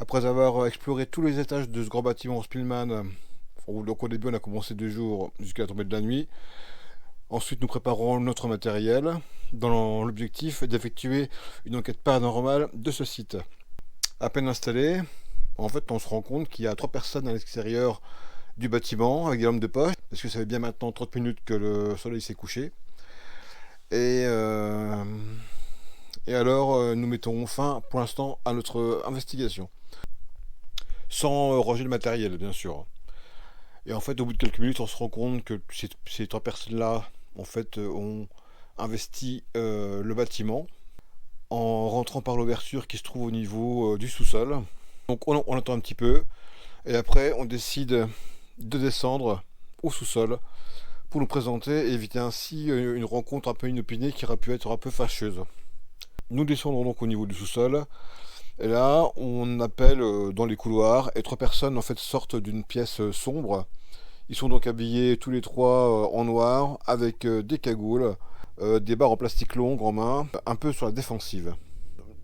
Après avoir exploré tous les étages de ce grand bâtiment Spillman, donc au début on a commencé 2 jours jusqu'à la tombée de la nuit. Ensuite nous préparons notre matériel dans l'objectif d'effectuer une enquête paranormale de ce site. À peine installé, en fait on se rend compte qu'il y a 3 personnes à l'extérieur du bâtiment avec des lampes de poche, parce que ça fait bien maintenant 30 minutes que le soleil s'est couché. Et, euh, et alors nous mettons fin pour l'instant à notre investigation, sans ranger le matériel bien sûr. Et en fait, au bout de quelques minutes, on se rend compte que ces 3 personnes-là, en fait, ont investi le bâtiment en rentrant par l'ouverture qui se trouve au niveau du sous-sol. Donc on attend un petit peu, et après on décide de descendre au sous-sol pour nous présenter et éviter ainsi une rencontre un peu inopinée qui aurait pu être un peu fâcheuse. Nous descendons donc au niveau du sous-sol, et là on appelle dans les couloirs, et 3 personnes en fait sortent d'une pièce sombre. Ils sont donc habillés tous les trois en noir, avec des cagoules, des barres en plastique longues en main, un peu sur la défensive.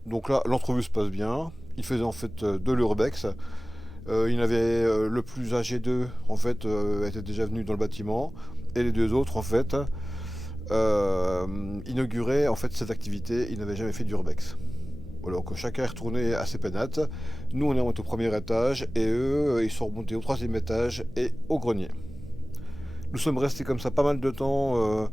Donc là, l'entrevue se passe bien. Ils faisaient en fait de l'urbex. Il y en avait le plus âgé d'eux, en fait, était déjà venu dans le bâtiment. Et les 2 autres, en fait, inauguraient en fait cette activité. Ils n'avaient jamais fait d'urbex. Alors que chacun est retourné à ses pénates. Nous, on est monté au premier étage, et eux, ils sont remontés au troisième étage et au grenier. Nous sommes restés comme ça pas mal de temps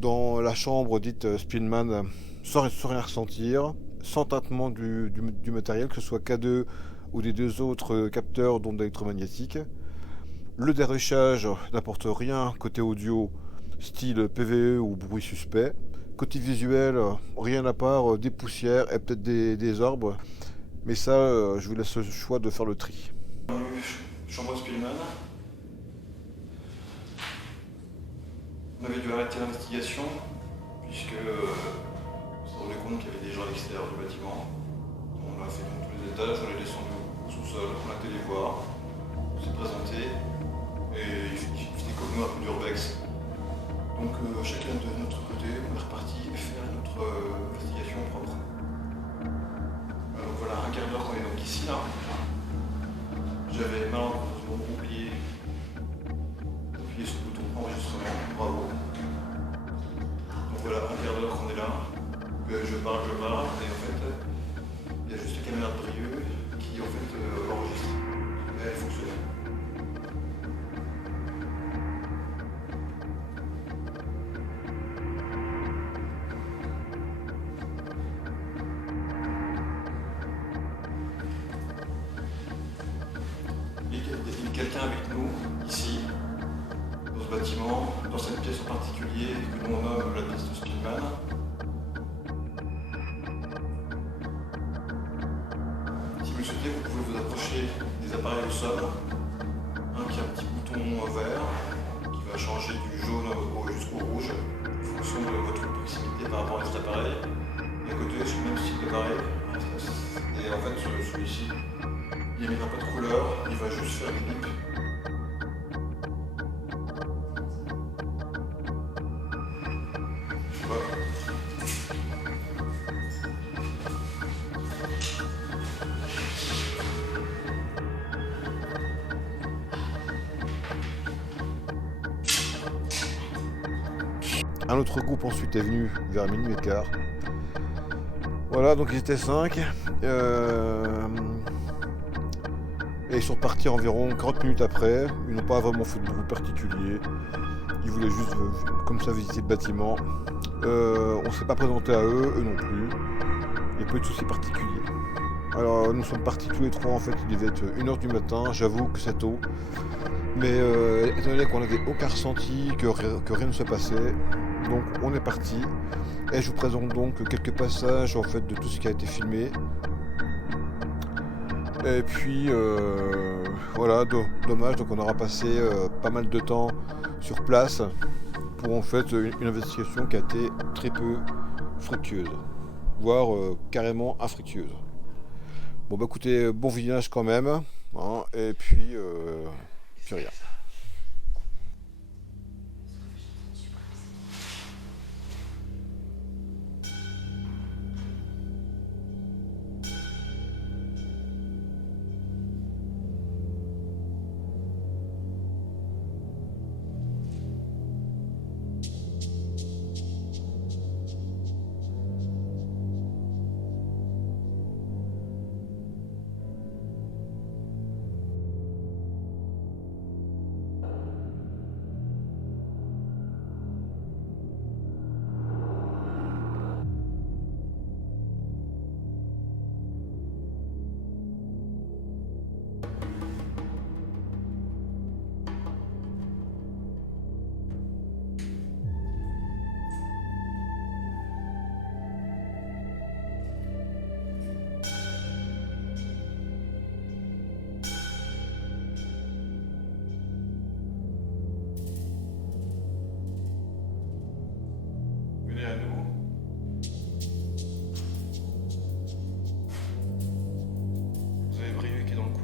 dans la chambre dite Spinman, sans rien ressentir, sans tâtement du matériel, que ce soit K2 ou des 2 autres capteurs d'ondes électromagnétiques. Le dérushage n'apporte rien côté audio, style PVE ou bruit suspect. Côté visuel, rien à part des poussières et peut-être des orbes. Mais ça, je vous laisse le choix de faire le tri. Chambre Spillman. On avait dû arrêter l'investigation puisque on s'est rendu compte qu'il y avait des gens à l'extérieur du bâtiment. On a fait donc tous les étages, on est descendu au sous-sol, on a été les voir, on s'est présenté et ils faisaient comme nous un peu d'urbex. Donc chacun de notre côté, on est reparti faire notre investigation propre. Donc voilà, un quart d'heure qu'on est donc ici là. J'avais malencontreusement oublié d'appuyer sur le bouton enregistrement, bravo. Donc voilà, un quart d'heure qu'on est là, que je parle, et en fait, il y a juste la caméra de Brieux qui en fait enregistre. Et elle fonctionne. Il y a quelqu'un avec nous, ici, dans ce bâtiment, dans cette pièce en particulier, que nous on nomme la pièce de Spillman. Si vous le souhaitez, vous pouvez vous approcher des appareils au sol. Un qui a un petit bouton vert, qui va changer du jaune jusqu'au rouge, en fonction de votre proximité par rapport à cet appareil. Et à côté, c'est le même style d'appareil. Et en fait, celui-ci, il n'émettra pas de couleur, il va juste faire des bips. Je sais pas. Un autre groupe ensuite est venu vers minuit et quart. Voilà, donc ils étaient 5. Et ils sont partis environ 40 minutes après. Ils n'ont pas vraiment fait de bruit particulier. Ils voulaient juste, comme ça, visiter le bâtiment. On ne s'est pas présenté à eux, eux non plus. Il n'y a pas eu de soucis particuliers. Alors nous sommes partis tous les trois, en fait, il devait être 1h du matin, j'avoue que c'est tôt. Mais étant donné qu'on n'avait aucun ressenti, que rien ne se passait, donc on est parti. Et je vous présente donc quelques passages en fait de tout ce qui a été filmé. Et puis voilà, dommage, donc on aura passé pas mal de temps sur place pour en fait une investigation qui a été très peu fructueuse, voire carrément infructueuse. Bon bah écoutez, bon visionnage quand même, hein, et puis rien.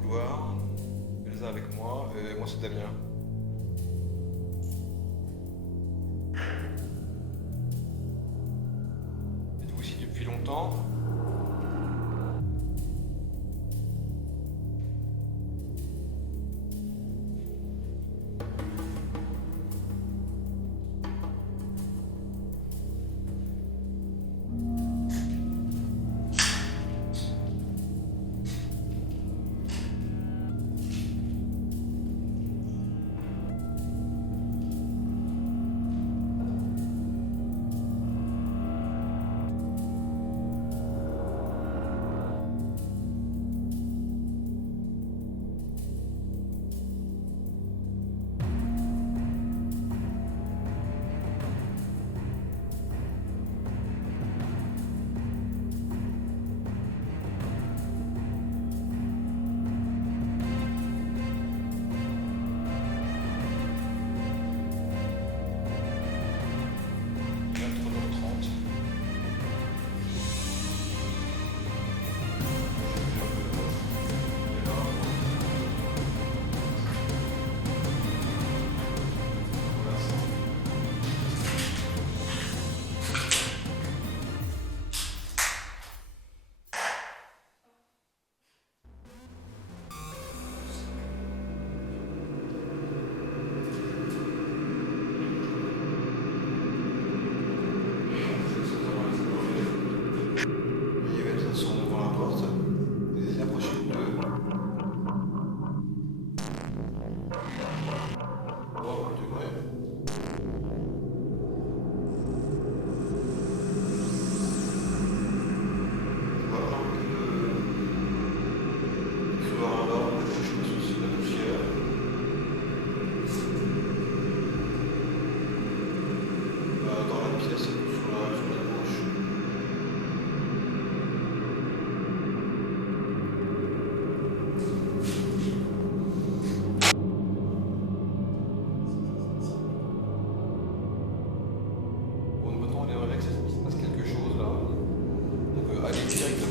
couloir. Elsa avec moi, et moi c'est Damien. Êtes-vous ici depuis longtemps?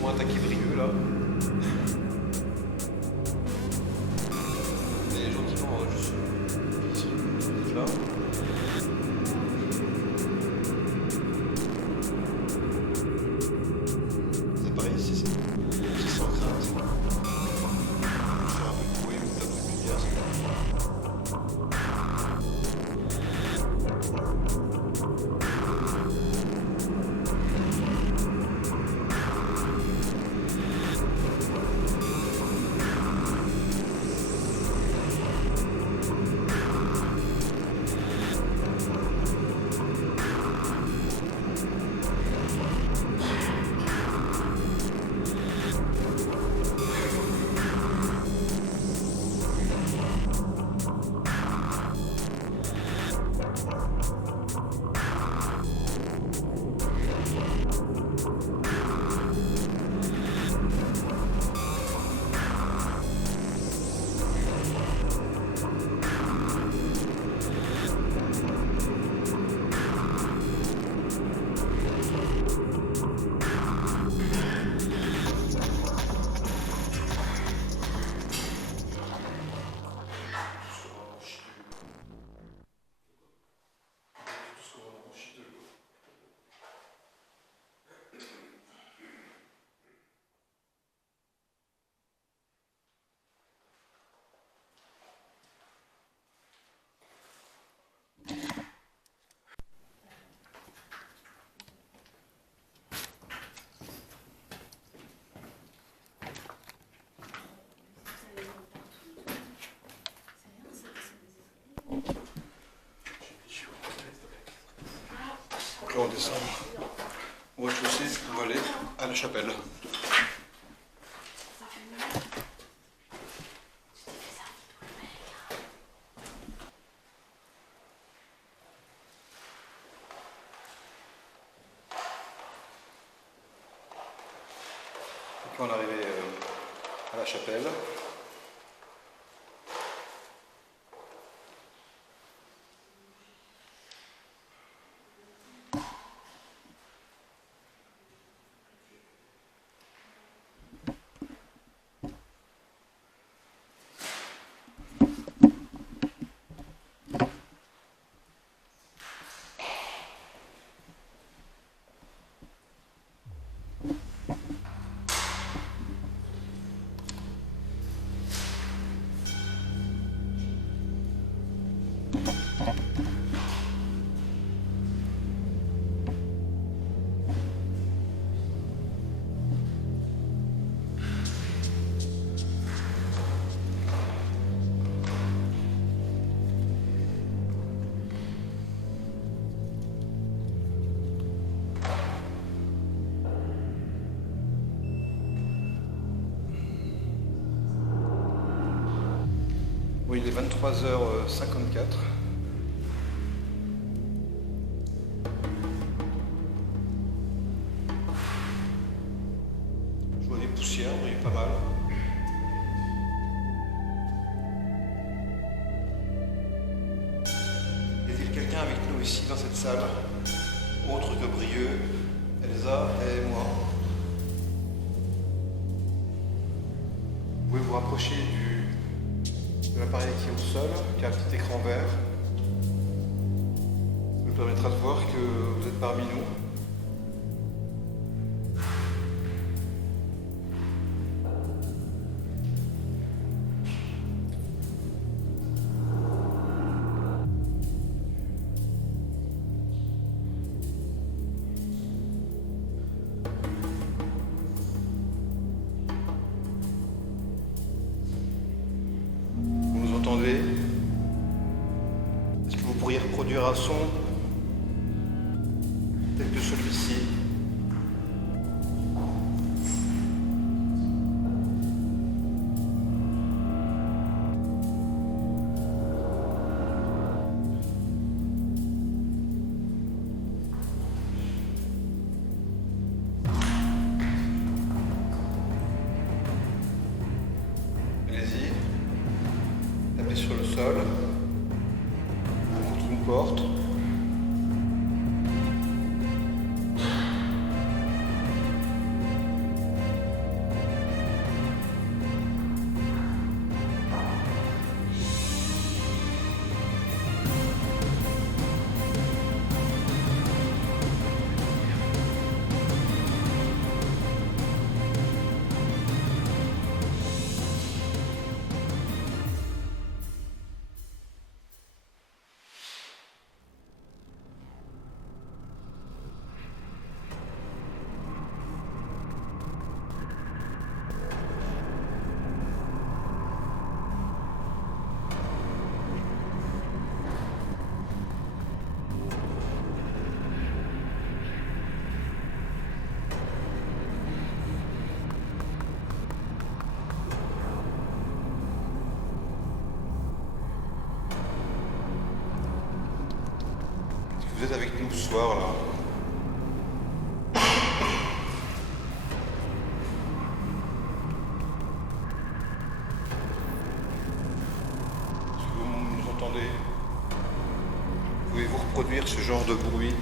Attaquer Brieux là. Et gentiment, juste ici, là. C'est pareil, c'est sans crainte. Faire un peu de bruit, mais pas de lumière, c'est là on descend au rez-de-chaussée, on va aller à la chapelle. Donc là on est arrivé à la chapelle. Oui, il est 23h54. Je vois des poussières, oui, pas mal. Y a-t-il quelqu'un avec nous ici dans cette salle, autre que Brieux, Elsa et moi? Vous pouvez vous rapprocher de l'appareil qui est au sol, qui a un petit écran vert. Ça nous permettra de voir que vous êtes parmi nous. Vous nous entendez? Est-ce que vous pourriez reproduire un son tel que celui-ci? Allez-y, tapez sur le sol, contre une porte. Vous êtes avec nous ce soir là. Est-ce que vous nous entendez? Pouvez-vous reproduire ce genre de bruit?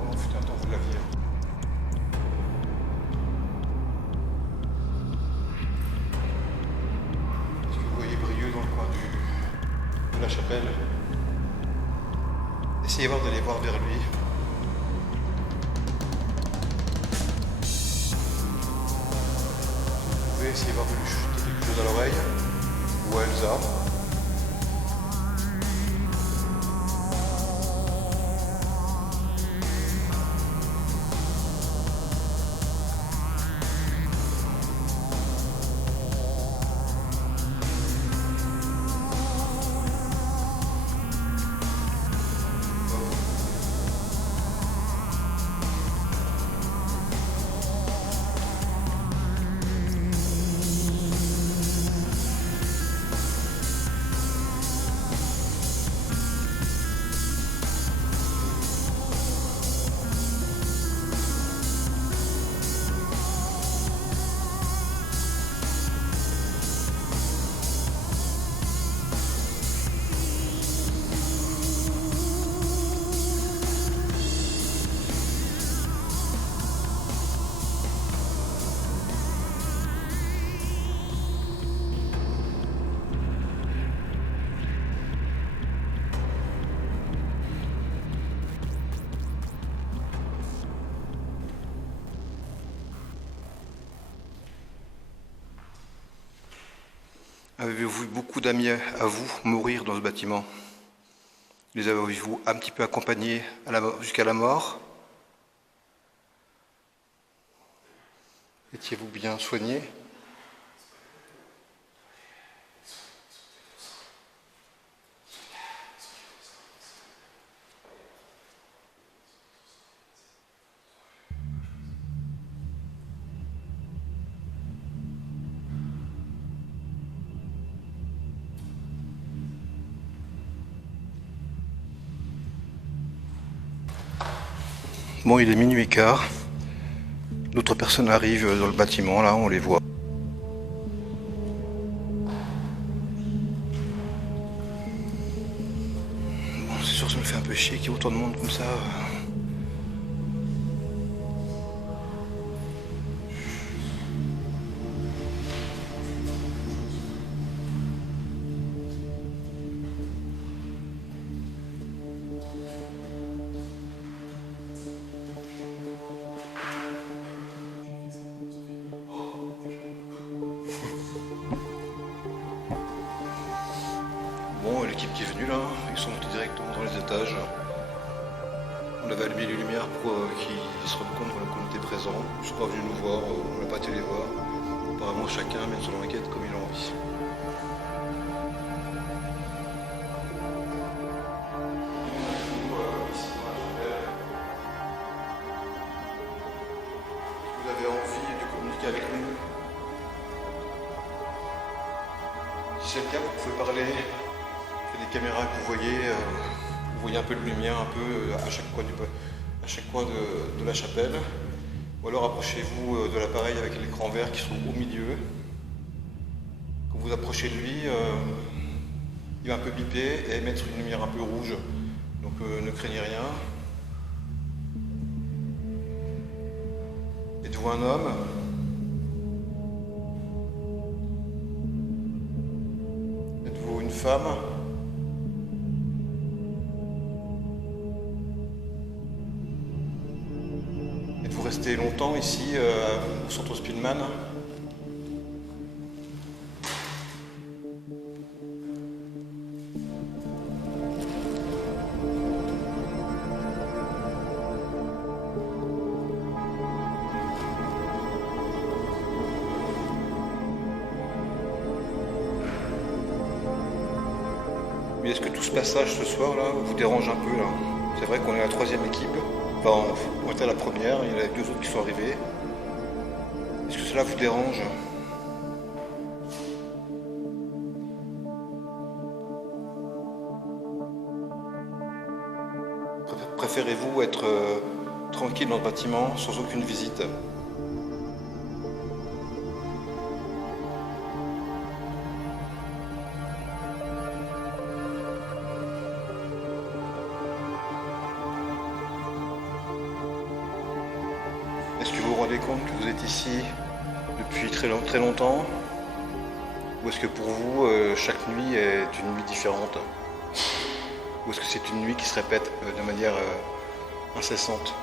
Oh fut un temps vous l'aviez. Est-ce que vous voyez Brieux dans le coin de la chapelle? Essayez d'aller voir vers lui. Vous pouvez essayer de lui chuter quelque chose à l'oreille. Ou à Elsa. Avez-vous vu beaucoup d'amis à vous mourir dans ce bâtiment? Les avez-vous un petit peu accompagnés jusqu'à la mort? Étiez-vous bien soignés? Bon, il est minuit et quart. D'autres personnes arrivent dans le bâtiment, là, on les voit. Bon, c'est sûr que ça me fait un peu chier qu'il y ait autant de monde comme ça. Bon, l'équipe qui est venue là, ils sont montés directement dans les étages. On avait allumé les lumières pour qu'ils se rendent compte qu'on était présent. Ils ne sont pas venus nous voir, on n'a pas été les voir. Apparemment chacun mène son enquête comme il a envie. Vous avez envie de communiquer avec nous? Si c'est le cas, vous pouvez parler. Il y a des caméras que vous voyez un peu de lumière, un peu à chaque coin de la chapelle. Ou alors approchez-vous de l'appareil avec l'écran vert qui sont au milieu. Quand vous approchez de lui, il va un peu biper et émettre une lumière un peu rouge. Donc ne craignez rien. Êtes-vous un homme? Êtes-vous une femme? Êtes-vous resté longtemps ici au centre Spillman? Mais est-ce que tout ce passage ce soir là vous dérange un peu là? C'est vrai qu'on est la troisième équipe. Enfin, on était à la première, il y en a deux autres qui sont arrivés. Est-ce que cela vous dérange? Préférez-vous être tranquille dans le bâtiment sans aucune visite? Est-ce que vous vous rendez compte que vous êtes ici depuis très longtemps? Ou est-ce que pour vous, chaque nuit est une nuit différente? Ou est-ce que c'est une nuit qui se répète de manière incessante?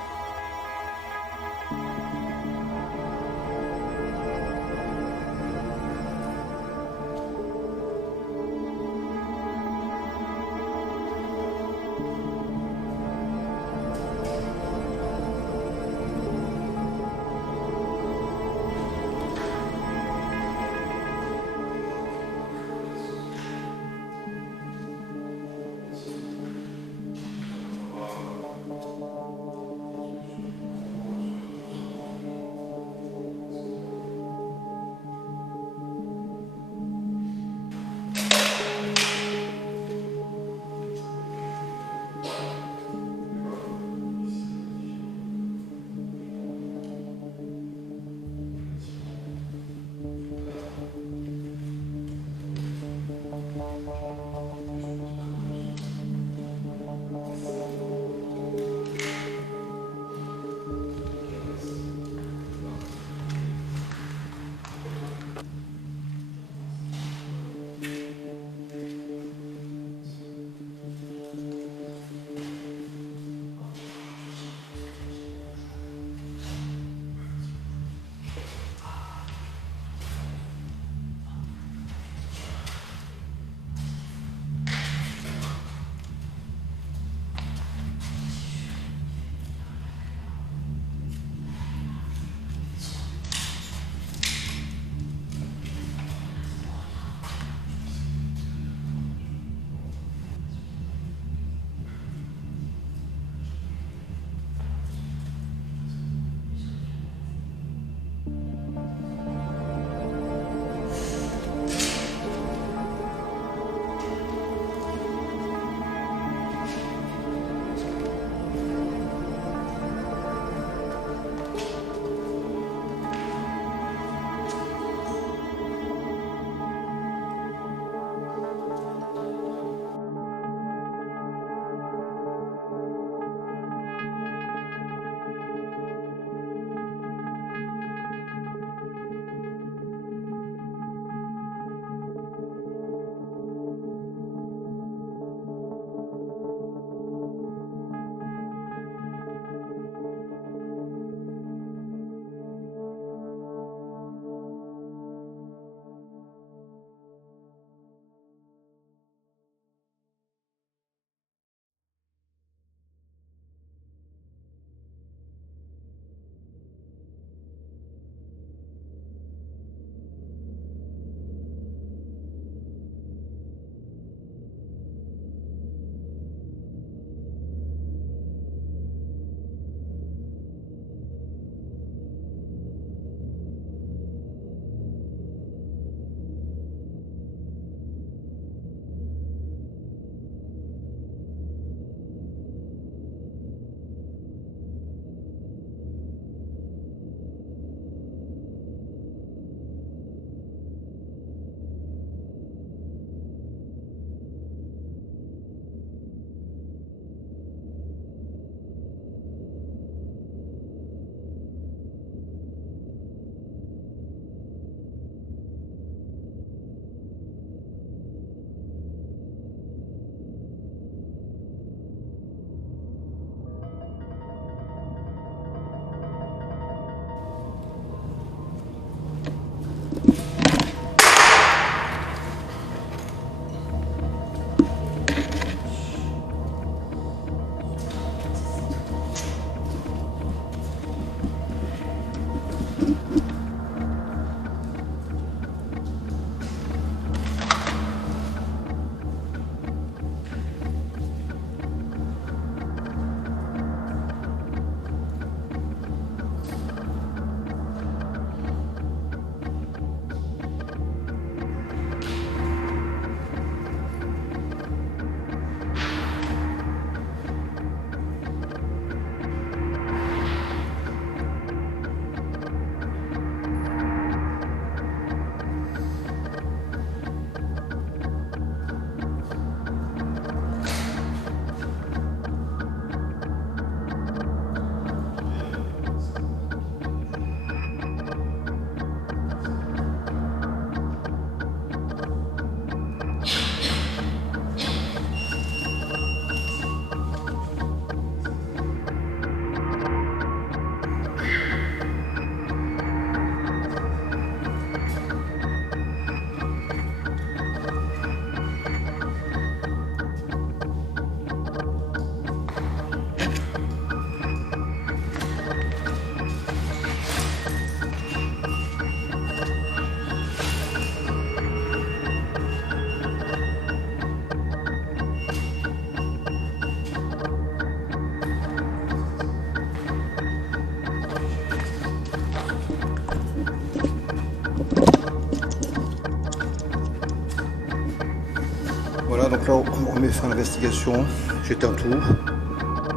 Voilà, donc là on met fin à l'investigation, j'éteins tout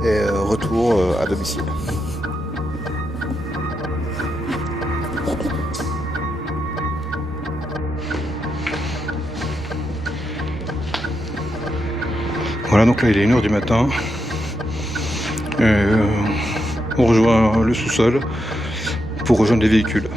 et retour à domicile. Voilà, donc là il est 1h du matin. On rejoint le sous-sol pour rejoindre les véhicules.